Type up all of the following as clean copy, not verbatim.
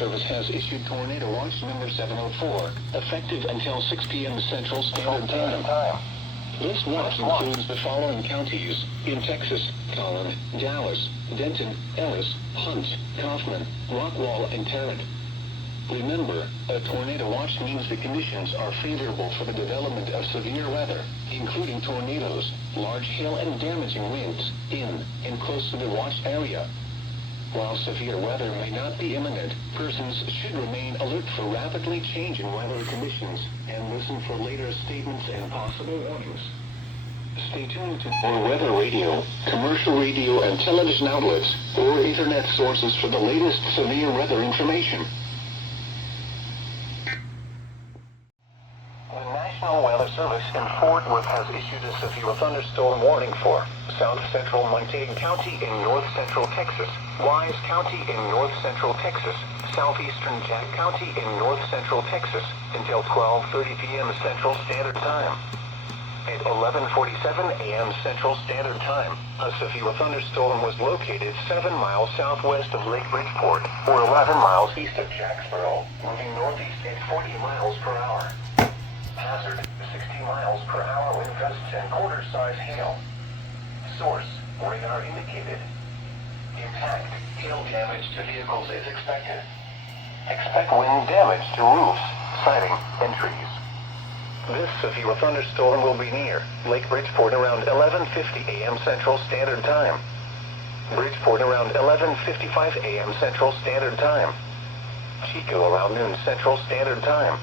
Service has issued Tornado Watch number 704, effective until 6 p.m. Central Standard Time. This watch includes the following counties in Texas: Collin, Dallas, Denton, Ellis, Hunt, Kaufman, Rockwall, and Tarrant. Remember, a tornado watch means the conditions are favorable for the development of severe weather, including tornadoes, large hail and damaging winds, in and close to the watch area. While severe weather may not be imminent, persons should remain alert for rapidly changing weather conditions and listen for later statements and possible warnings. Stay tuned to our weather radio, commercial radio and television outlets, or internet sources for the latest severe weather information. National Weather Service in Fort Worth has issued a severe thunderstorm warning for South Central Montane County in North Central Texas, Wise County in North Central Texas, Southeastern Jack County in North Central Texas until 12:30 p.m. Central Standard Time. At 11:47 a.m. Central Standard Time, a severe thunderstorm was located 7 miles southwest of Lake Bridgeport, or 11 miles east of Jacksboro, moving northeast at 40 miles per hour. Hazard, 60 miles per hour wind gusts and quarter-size hail. Source, radar indicated. Impact, hail damage to vehicles is expected. Expect wind damage to roofs, siding, and trees. This severe thunderstorm will be near Lake Bridgeport around 11:50 a.m. Central Standard Time. Bridgeport around 11:55 a.m. Central Standard Time. Chico around noon Central Standard Time.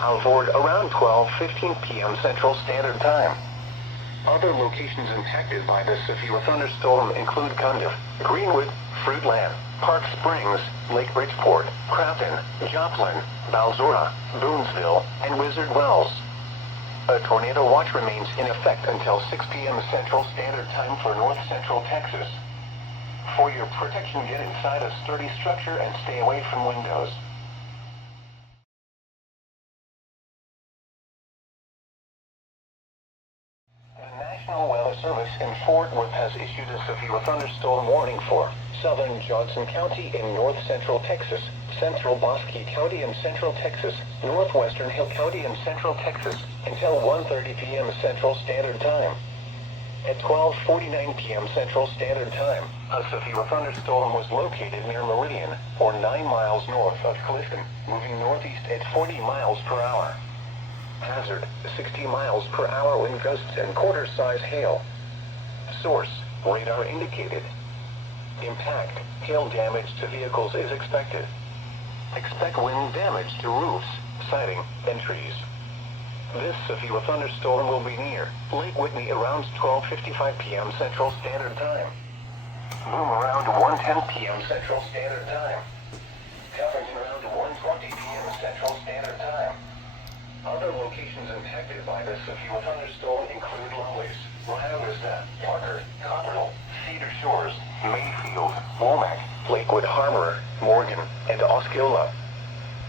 Alvord around 12:15 p.m. Central Standard Time. Other locations impacted by this severe thunderstorm include Cundiff, Greenwood, Fruitland, Park Springs, Lake Bridgeport, Crafton, Joplin, Balzora, Boonesville, and Wizard Wells. A tornado watch remains in effect until 6 p.m. Central Standard Time for North Central Texas. For your protection, get inside a sturdy structure and stay away from windows. National Weather Service in Fort Worth has issued a severe thunderstorm warning for southern Johnson County in north central Texas, central Bosque County in central Texas, northwestern Hill County in central Texas, until 1:30 p.m. Central Standard Time. At 12:49 p.m. Central Standard Time, a severe thunderstorm was located near Meridian, or 9 miles north of Clifton, moving northeast at 40 miles per hour. Hazard, 60 miles per hour wind gusts and quarter-size hail. Source, radar indicated. Impact, hail damage to vehicles is expected. Expect wind damage to roofs, siding, and trees. This severe thunderstorm will be near Lake Whitney around 12:55 p.m. Central Standard Time. Boom around 1:10 p.m. Central Standard Time. Covington around 1:20 p.m. Central Standard Time. Other locations impacted by this severe thunderstorm include Lowleys, Rio Vista, Parker, Cottrell, Cedar Shores, Mayfield, Womack, Lakewood Harbor, Morgan, and Osceola.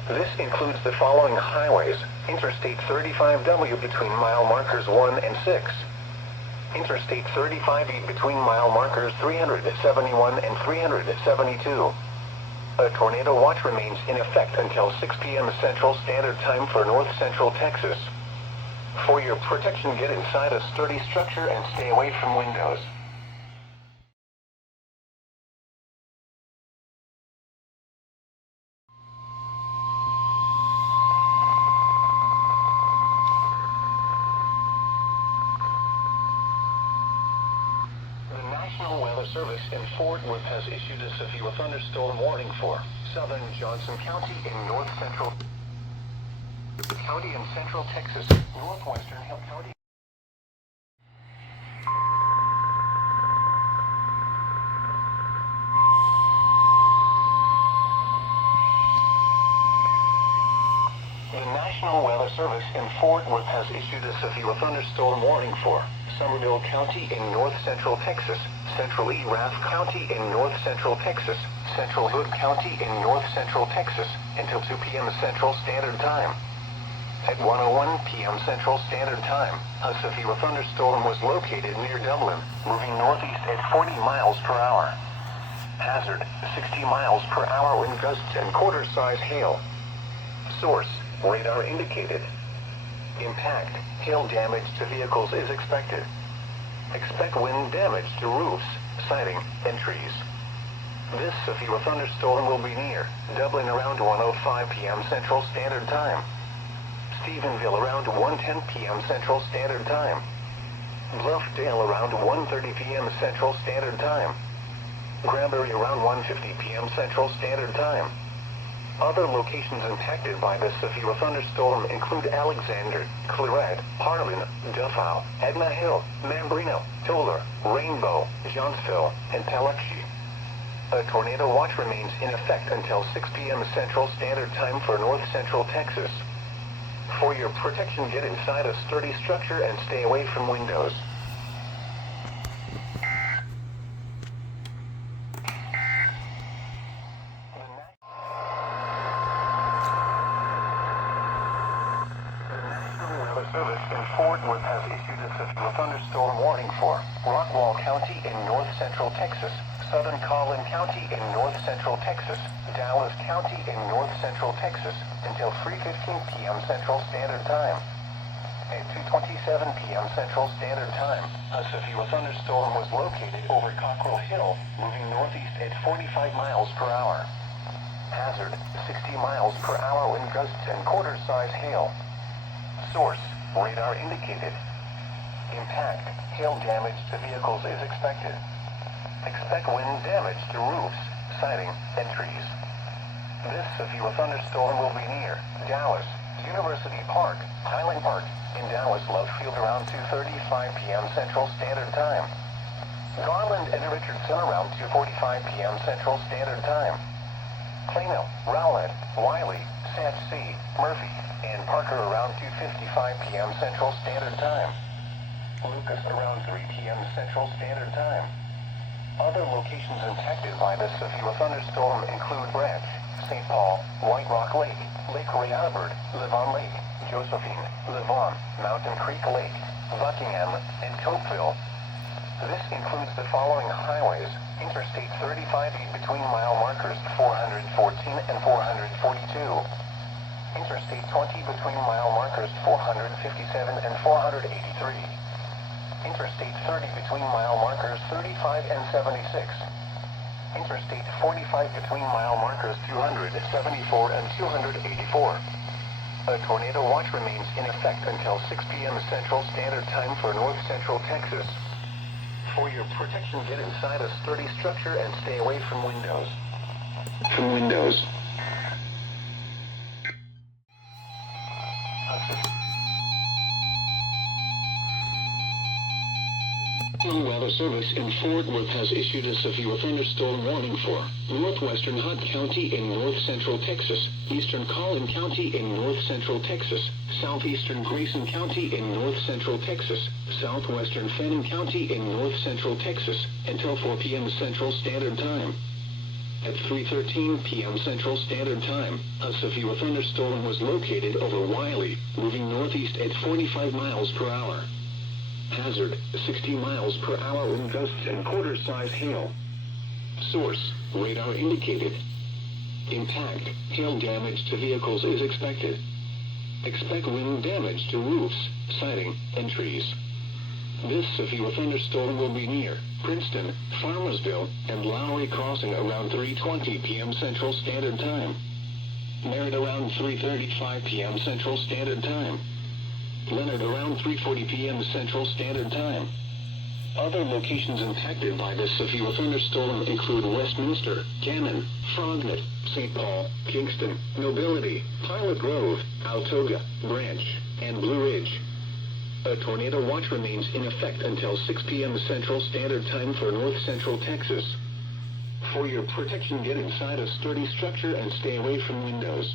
This includes the following highways: Interstate 35W between mile markers 1 and 6. Interstate 35E between mile markers 371 and 372. A tornado watch remains in effect until 6 p.m. Central Standard Time for North Central Texas. For your protection, get inside a sturdy structure and stay away from windows. National Weather Service in Fort Worth has issued a severe thunderstorm warning for southern Johnson County in north central County in central Texas, northwestern Hill County. The National Weather Service in Fort Worth has issued a severe thunderstorm warning for Somerville County in north central Texas, central Erath County in north central Texas, central Hood County in north central Texas, until 2 p.m. Central Standard Time. At 1:01 p.m. Central Standard Time, a severe thunderstorm was located near Dublin, moving northeast at 40 miles per hour. Hazard, 60 miles per hour wind gusts and quarter-size hail. Source, radar indicated. Impact, hail damage to vehicles is expected. Expect wind damage to roofs, siding, and trees. This severe thunderstorm will be near, doubling around 1:05 p.m. Central Standard Time. Stephenville around 1:10 p.m. Central Standard Time. Bluffdale around 1:30 p.m. Central Standard Time. Granbury around 1:50 p.m. Central Standard Time. Other locations impacted by this severe thunderstorm include Alexander, Claret, Harlan, Duffau, Edna Hill, Mambrino, Toller, Rainbow, Johnsville, and Paluxy. A tornado watch remains in effect until 6 p.m. Central Standard Time for North Central Texas. For your protection, get inside a sturdy structure and stay away from windows. Service in Fort Worth has issued a severe thunderstorm warning for Rockwall County in north central Texas, Southern Collin County in north central Texas, Dallas County in north central Texas until 3:15 p.m. Central Standard Time. At 2:27 p.m. Central Standard Time, a severe thunderstorm was located over Cockrell Hill, moving northeast at 45 miles per hour. Hazard, 60 miles per hour wind gusts and quarter-size hail. Source, radar indicated. Impact, hail damage to vehicles is expected. Expect wind damage to roofs, siding, and trees. This severe thunderstorm will be near Dallas, University Park, Highland Park, in Dallas Love Field around 2:35 p.m. Central Standard Time. Garland and Richardson around 2:45 p.m. Central Standard Time. Plano, Rowlett, Wiley, Satsy, Murphy, and Parker around 2:55 p.m. Central Standard Time. Lucas around 3 p.m. Central Standard Time. Other locations impacted by this severe thunderstorm include Branch, St. Paul, White Rock Lake, Lake Ray Hubbard, Levon Lake, Josephine, Levon, Mountain Creek Lake, Buckingham, and Cokeville. This includes the following highways: Interstate 35 between mile markers 414 and 442. Interstate 20 between mile markers 457 and 483. Interstate 30 between mile markers 35 and 76. Interstate 45 between mile markers 274 and 284. A tornado watch remains in effect until 6 p.m. Central Standard Time for North Central Texas. For your protection, get inside a sturdy structure and stay away from windows. National Weather Service in Fort Worth has issued a severe thunderstorm warning for northwestern Hunt County in north central Texas, eastern Collin County in north central Texas, southeastern Grayson County in north central Texas, southwestern Fannin County in north central Texas until 4 p.m. Central Standard Time. At 3:13 p.m. Central Standard Time, a severe thunderstorm was located over Wiley, moving northeast at 45 miles per hour. Hazard, 60 miles per hour wind gusts and quarter-size hail. Source, radar indicated. Impact, hail damage to vehicles is expected. Expect wind damage to roofs, siding, and trees. This severe thunderstorm will be near Princeton, Farmersville, and Lowry Crossing around 3:20 p.m. Central Standard Time. Merritt around 3:35 p.m. Central Standard Time. Leonard around 3:40 p.m. Central Standard Time. Other locations impacted by this severe thunderstorm include Westminster, Cannon, Frognet, St. Paul, Kingston, Nobility, Pilot Grove, Altoga, Branch, and Blue Ridge. A tornado watch remains in effect until 6 p.m. Central Standard Time for North Central Texas. For your protection, get inside a sturdy structure and stay away from windows.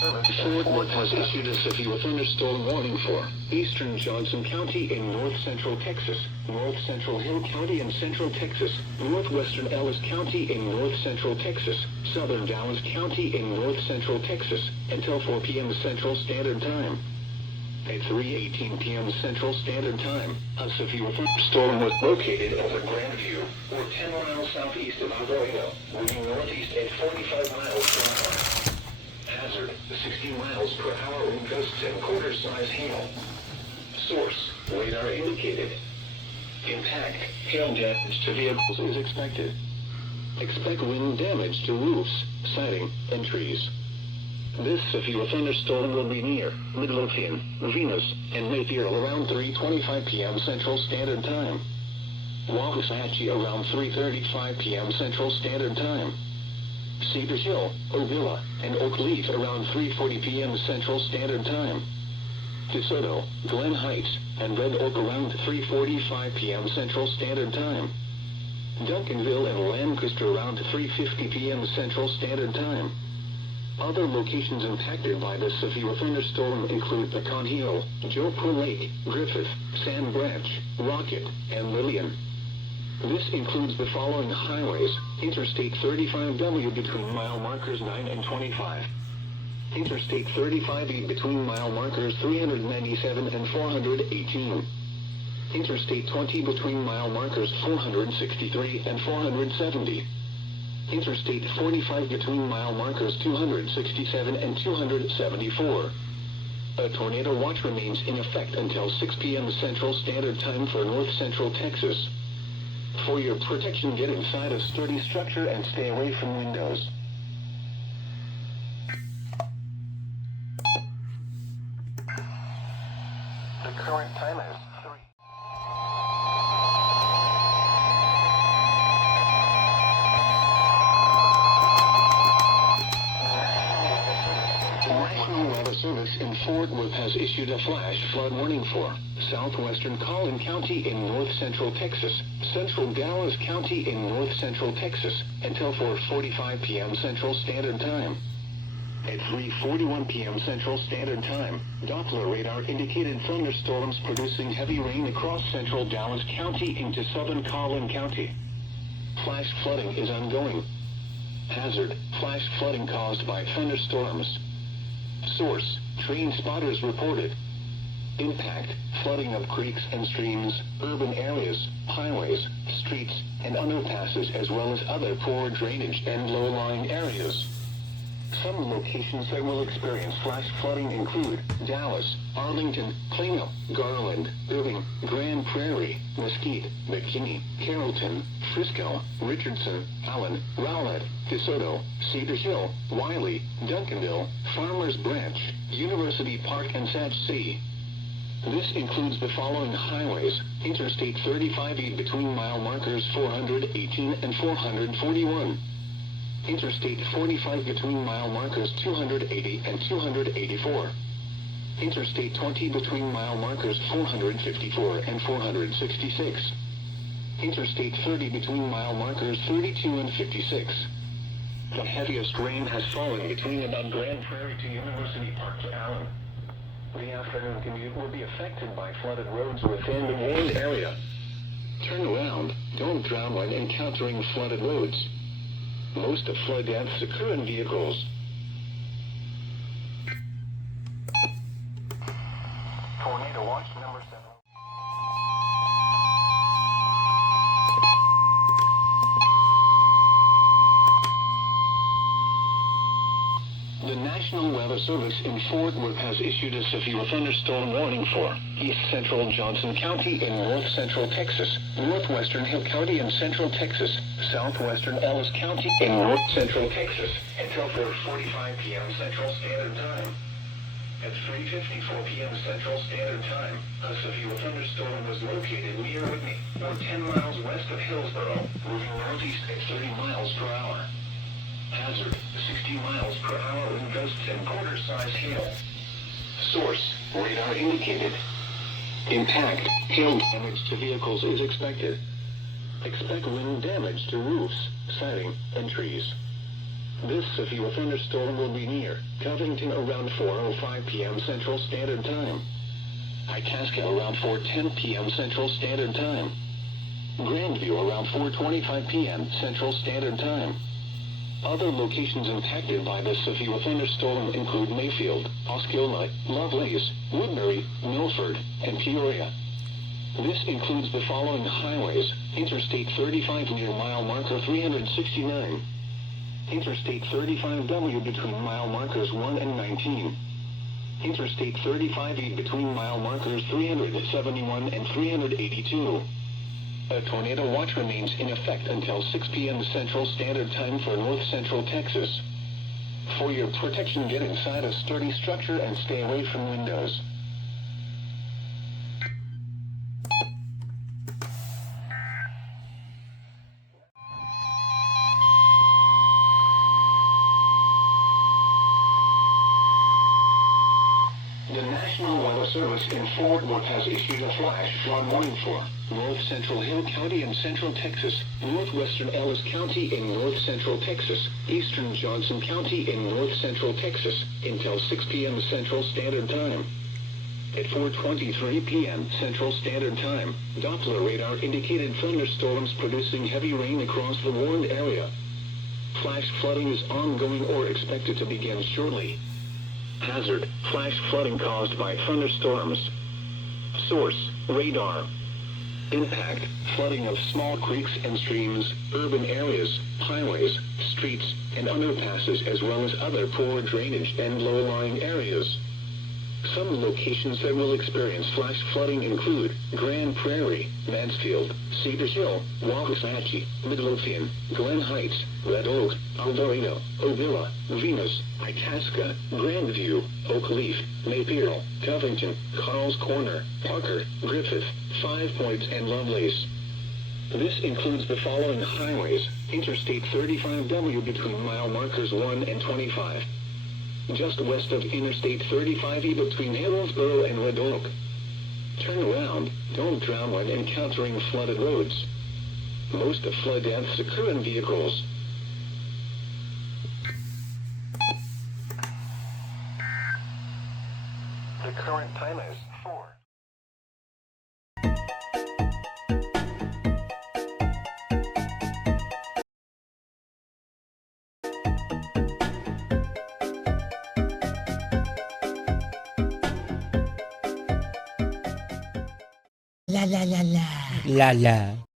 service Fort Worth has issued a severe thunderstorm warning for eastern Johnson County in north central Texas, north central Hill County in central Texas, northwestern Ellis County in north central Texas, southern Dallas County in north central Texas, until 4 p.m. Central Standard Time. At 3:18 p.m. Central Standard Time, a severe thunderstorm was located over Grandview, or 10 miles southeast of Arroyo, moving northeast at 45 miles per hour. Hazard, 60 miles per hour wind gusts and quarter-size hail. Source, radar indicated. Impact, hail damage to vehicles is expected. Expect wind damage to roofs, siding, and trees. This severe thunderstorm will be near Midlothian, Venus, and Mayfield around 3:25 p.m. Central Standard Time. Waxahachie around 3:35 p.m. Central Standard Time. Cedar Hill, Ovilla, and Oak Leaf around 3:40 p.m. Central Standard Time. DeSoto, Glen Heights, and Red Oak around 3:45 p.m. Central Standard Time. Duncanville and Lancaster around 3:50 p.m. Central Standard Time. Other locations impacted by this severe thunderstorm include Pecan Hill, Jopur Lake, Griffith, Sand Branch, Rocket, and Lillian. This includes the following highways: Interstate 35W between mile markers 9 and 25. Interstate 35E between mile markers 397 and 418. Interstate 20 between mile markers 463 and 470. Interstate 45 between mile markers 267 and 274. A tornado watch remains in effect until 6 p.m. Central Standard Time for north central Texas. For your protection, get inside a sturdy structure and stay away from windows. The current time is 3. National Weather Service in Fort Worth has issued a flash flood warning for southwestern Collin County in north central Texas, central Dallas County in north central Texas, until 4:45 p.m. Central Standard Time. At 3:41 p.m. Central Standard Time, Doppler radar indicated thunderstorms producing heavy rain across central Dallas County into southern Collin County. Flash flooding is ongoing. Hazard, flash flooding caused by thunderstorms. Source, train spotters reported. Impact, flooding of creeks and streams, urban areas, highways, streets, and underpasses, as well as other poor drainage and low-lying areas. Some locations that will experience flash flooding include Dallas, Arlington, Plano, Garland, Irving, Grand Prairie, Mesquite, McKinney, Carrollton, Frisco, Richardson, Allen, Rowlett, DeSoto, Cedar Hill, Wiley, Duncanville, Farmers Branch, University Park, and Satch C. This includes the following highways: Interstate 35E between mile markers 418 and 441. Interstate 45 between mile markers 280 and 284. Interstate 20 between mile markers 454 and 466. Interstate 30 between mile markers 32 and 56. The heaviest rain has fallen between about Grand Prairie to University Park to Allen. The afternoon commute will be affected by flooded roads within the warned area. Turn around. Don't drown when encountering flooded roads. Most of flood deaths occur in vehicles. Tornado watch number 7. The National Weather Service in Fort Worth has issued a severe thunderstorm warning for east central Johnson County in north central Texas, northwestern Hill County in central Texas, southwestern Ellis County in north central Texas, until 4:45 p.m. Central Standard Time. At 3:54 p.m. Central Standard Time, a severe thunderstorm was located near Whitney, or 10 miles west of Hillsboro, moving northeast at 30 miles per hour. Hazard, 60 miles per hour wind gusts and quarter-size hail. Source, radar indicated. Impact, hail damage to vehicles is expected. Expect wind damage to roofs, siding, and trees. This severe thunderstorm will be near Covington around 4:05 p.m. Central Standard Time. Itasca around 4:10 p.m. Central Standard Time. Grandview around 4:25 p.m. Central Standard Time. Other locations impacted by this severe thunderstorm include Mayfield, Osceola, Lovelace, Woodbury, Milford, and Peoria. This includes the following highways: Interstate 35 near mile marker 369. Interstate 35W between mile markers 1 and 19. Interstate 35E between mile markers 371 and 382. A tornado watch remains in effect until 6 p.m. Central Standard Time for North Central Texas. For your protection, get inside a sturdy structure and stay away from windows. The National Weather Service in Fort Worth has issued a flash flood warning for North Central Hill County in Central Texas, Northwestern Ellis County in North Central Texas, Eastern Johnson County in North Central Texas, until 6 p.m. Central Standard Time. At 4:23 p.m. Central Standard Time, Doppler radar indicated thunderstorms producing heavy rain across the warned area. Flash flooding is ongoing or expected to begin shortly. Hazard: flash flooding caused by thunderstorms. Source: radar. Impact: flooding of small creeks and streams, urban areas, highways, streets, and underpasses, as well as other poor drainage and low-lying areas. Some locations that will experience flash flooding include Grand Prairie, Mansfield, Cedar Hill, Waxahachie, Midlothian, Glen Heights, Red Oak, El Dorado, Ovilla, Venus, Itasca, Grandview, Oakleaf, Mayfield, Covington, Carl's Corner, Parker, Griffith, Five Points, and Lovelace. This includes the following highways: Interstate 35W between mile markers 1 and 25. Just west of Interstate 35E between Hillsborough and Red Oak. Turn around, don't drown when encountering flooded roads. Most of flood deaths occur in vehicles. The current time is 4. La la la la. La la.